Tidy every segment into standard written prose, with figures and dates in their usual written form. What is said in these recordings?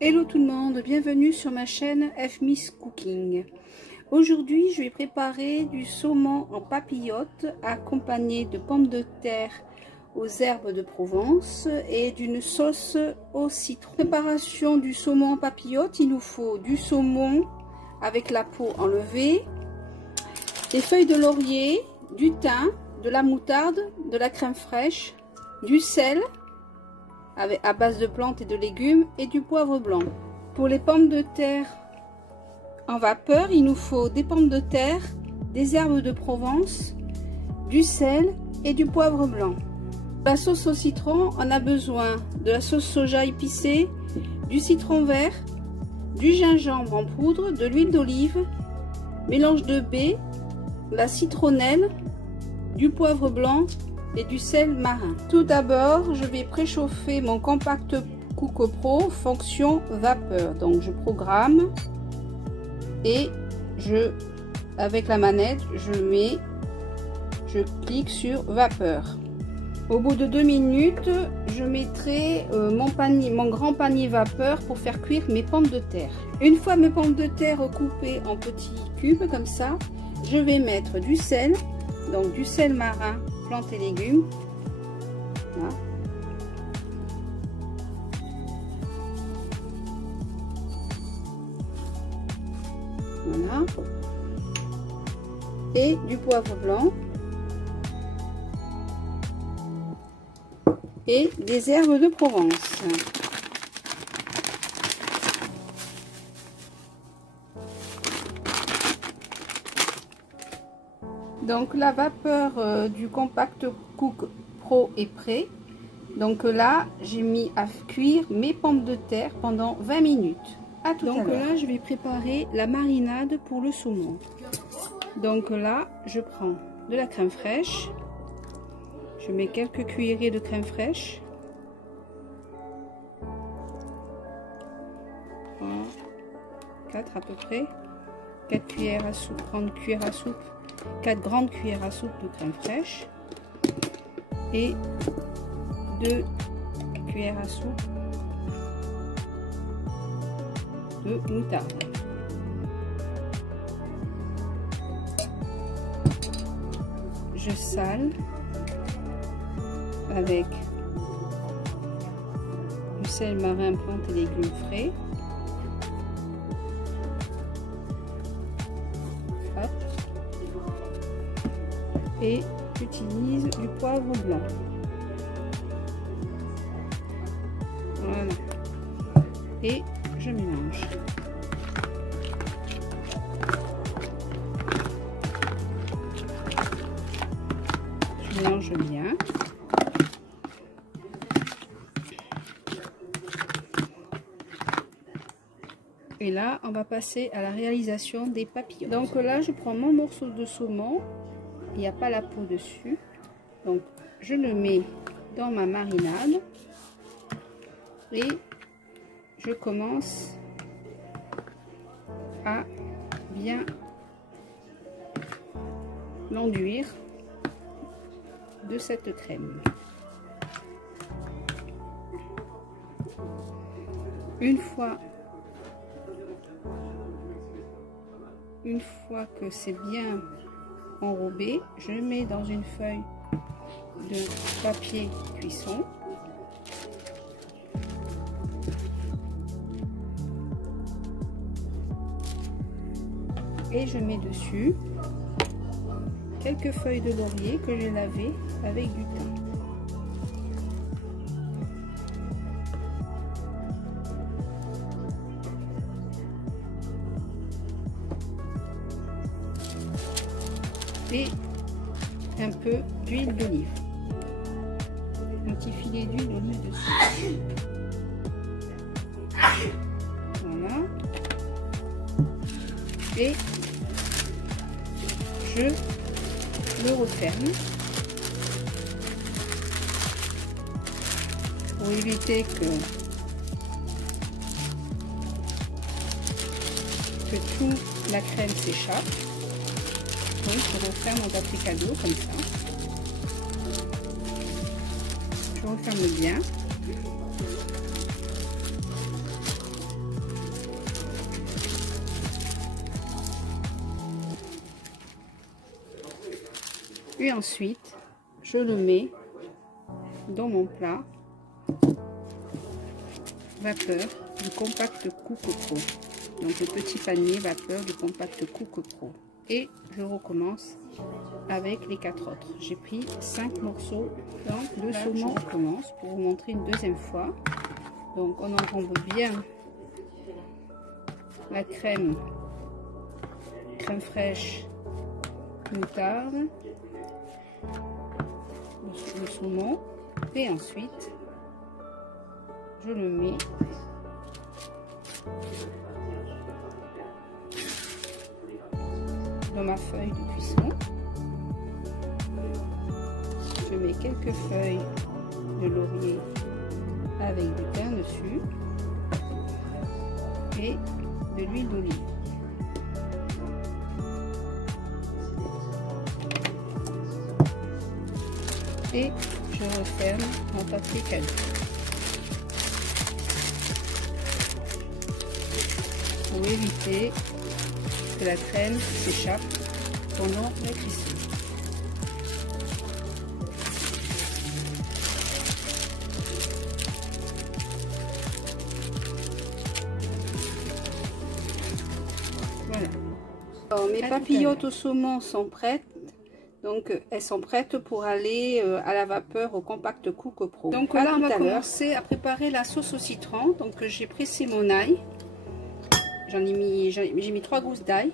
Hello tout le monde, bienvenue sur ma chaîne FMIS Cooking. Aujourd'hui je vais préparer du saumon en papillote accompagné de pommes de terre aux herbes de Provence et d'une sauce au citron. Préparation du saumon en papillote, il nous faut du saumon avec la peau enlevée, des feuilles de laurier, du thym, de la moutarde, de la crème fraîche, du sel à base de plantes et de légumes et du poivre blanc. Pour les pommes de terre en vapeur, il nous faut des pommes de terre, des herbes de Provence, du sel et du poivre blanc. Pour la sauce au citron, on a besoin de la sauce soja épicée, du citron vert, du gingembre en poudre, de l'huile d'olive, mélange de baies, la citronnelle, du poivre blanc et du sel marin. Tout d'abord, je vais préchauffer mon Compact Cook Pro fonction vapeur. Donc je programme et avec la manette, je clique sur vapeur. Au bout de 2 minutes, je mettrai mon grand panier vapeur pour faire cuire mes pommes de terre. Une fois mes pommes de terre coupées en petits cubes comme ça, je vais mettre du sel, donc du sel marin, plantes et légumes. Là. Voilà. Et du poivre blanc. Et des herbes de Provence. Donc la vapeur du Compact Cook Pro est prêt. Donc là, j'ai mis à cuire mes pommes de terre pendant 20 minutes. À tout à l'heure. Donc là, je vais préparer la marinade pour le saumon. Donc là, je prends de la crème fraîche. Je mets quelques cuillerées de crème fraîche. Voilà. 4 à peu près. 4 cuillères à soupe, grandes cuillères à soupe. 4 grandes cuillères à soupe de crème fraîche. Et 2 cuillères à soupe de moutarde. Je sale avec du sel marin, plantes et légumes frais. Hop. Et j'utilise du poivre blanc. Voilà. Et je mélange. Je mélange bien. Et là, on va passer à la réalisation des papillotes. Donc là, je prends mon morceau de saumon. Il n'y a pas la peau dessus. Donc, je le mets dans ma marinade. Et je commence à bien l'enduire de cette crème. Une fois que c'est bien enrobé, je le mets dans une feuille de papier cuisson. Et je mets dessus quelques feuilles de laurier que j'ai lavées avec du thym. Et un peu d'huile d'olive. Un petit filet d'huile d'olive dessus. Voilà. Et je le referme pour éviter que toute la crème s'échappe. Donc je referme mon papier cadeau comme ça. Je referme bien. Et ensuite, je le mets dans mon plat vapeur du Compact Cook Pro. Donc le petit panier vapeur du Compact Cook Pro. Et je recommence avec les 4 autres. J'ai pris 5 morceaux de saumon. Je recommence pour vous montrer une deuxième fois. Donc on enrombe bien la crème fraîche, moutarde, le saumon, et ensuite je le mets dans ma feuille de cuisson. Je mets quelques feuilles de laurier avec du pain dessus et de l'huile d'olive. Et je referme en papier cadeau pour éviter que la crème s'échappe pendant la cuisson. Voilà. Alors, mes papillotes au saumon sont prêtes. Donc elles sont prêtes pour aller à la vapeur au Compact Cook Pro. Donc là on va commencer à préparer la sauce au citron. Donc j'ai pressé mon ail. J'ai mis 3 gousses d'ail.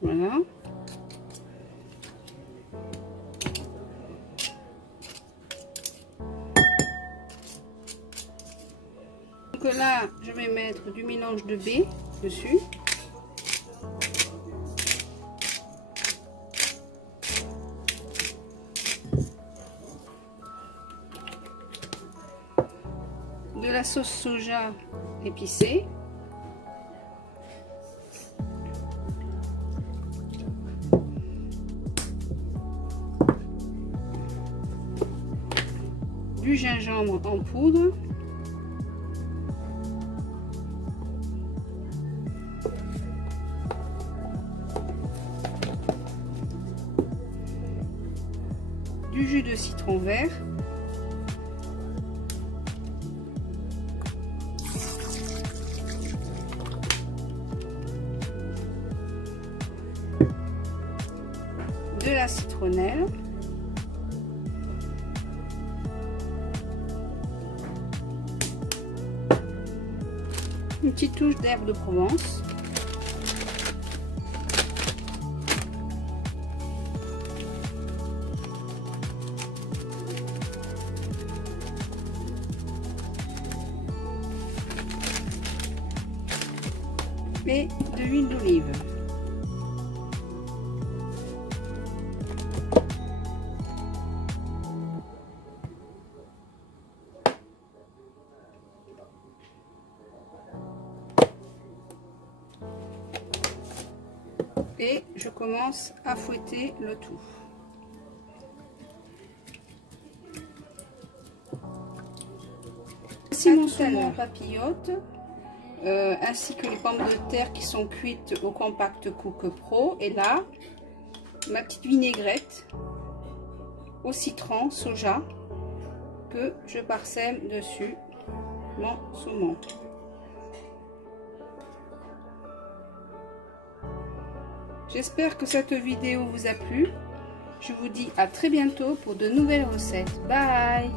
Voilà. Donc là je vais mettre du mélange de baies dessus. De la sauce soja épicée, du gingembre en poudre, du jus de citron vert, de la citronnelle, une petite touche d'herbe de Provence, et de l'huile d'olive. Et je commence à fouetter le tout. Voici mon saumon papillote, ainsi que les pommes de terre qui sont cuites au Compact Cook Pro. Et là, ma petite vinaigrette au citron soja que je parsème dessus mon saumon. J'espère que cette vidéo vous a plu. Je vous dis à très bientôt pour de nouvelles recettes. Bye!